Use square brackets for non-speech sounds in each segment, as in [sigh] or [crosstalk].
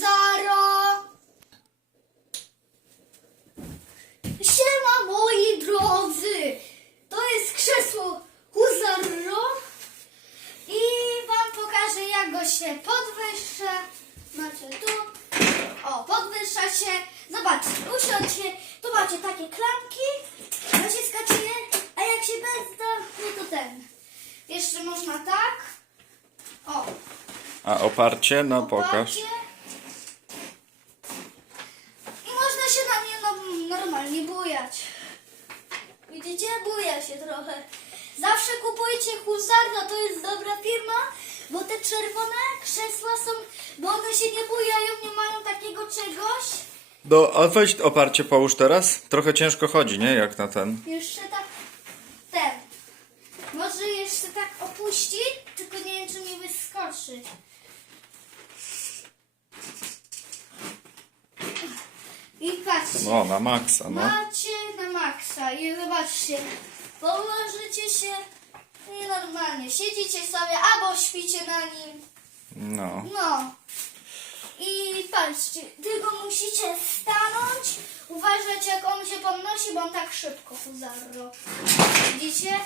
Zaro! Siema moi drodzy! To jest krzesło Huzarro i wam pokażę jak go się podwyższa. Macie tu. O, podwyższa się. Zobaczcie, usiądźcie. Tu macie takie klapki. Naciskacie je, a jak się bezda, no to ten. Jeszcze można tak. O, A oparcie? No pokaż. Normalnie bujać. Widzicie? Buja się trochę. Zawsze kupujcie Huzardo, to jest dobra firma, bo te czerwone krzesła są, bo one się nie bujają, nie mają takiego czegoś. No, a weź oparcie połóż teraz. Trochę ciężko chodzi, nie? Jak na ten. Jeszcze tak ten. Może jeszcze tak opuści, tylko nie wiem czy mi wyskoczy. No, na maksa, no. Macie na maksa i zobaczcie. Położycie się i normalnie siedzicie sobie albo śpicie na nim. No. No. I patrzcie, tylko musicie stanąć, uważać jak on się podnosi, bo on tak szybko huzarro. Widzicie?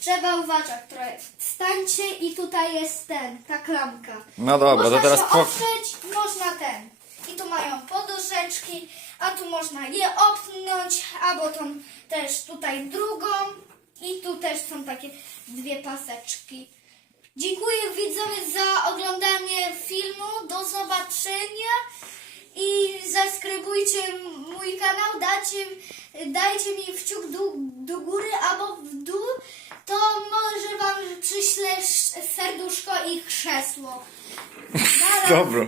Trzeba uważać trochę. Stańcie i tutaj jest ten, ta klamka. No dobra, można to teraz się po... oprzeć, można ten. I tu mają poduszeczki, a tu można je opchnąć, albo tą też tutaj drugą. I tu też są takie dwie paseczki. Dziękuję widzowie za oglądanie filmu. Do zobaczenia. I zaskrybujcie mój kanał, dajcie, dajcie mi kciuk do, do góry albo w dół, to może wam przyślę sz- serduszko i krzesło. [laughs] Dobra.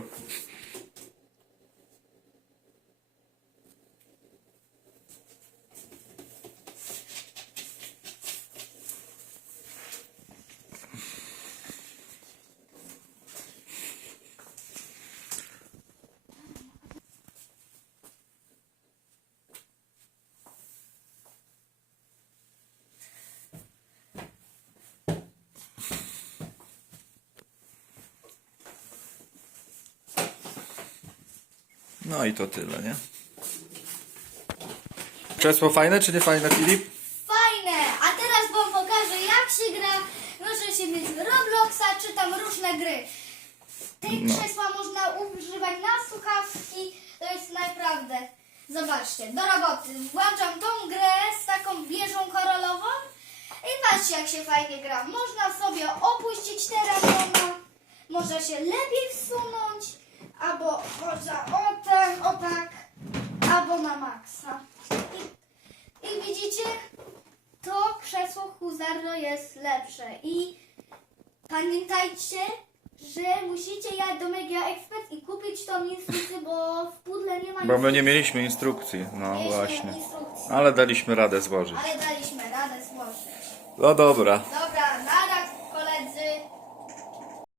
No i to tyle, nie? Krzesło fajne czy nie fajne, Filip? Fajne! A teraz wam pokażę jak się gra. Może się mieć Robloxa czy tam różne gry. Tej No. krzesła można używać na słuchawki. To jest naprawdę. Zobaczcie, do roboty. Włączam tą grę z taką wieżą korolową. I patrzcie jak się fajnie gra. Można sobie opuścić te ramiona. Można się lepiej wsunąć. Albo można o ten, o tak. Albo na maksa. I i widzicie, to krzesło Huzardo jest lepsze. I pamiętajcie, że musicie jechać do Media Expert i kupić tą instrukcję, bo w pudle nie ma Bo my nie mieliśmy instrukcji. No Mieliśmy właśnie. instrukcję. Ale daliśmy radę złożyć. Ale daliśmy radę złożyć. No dobra. Dobra,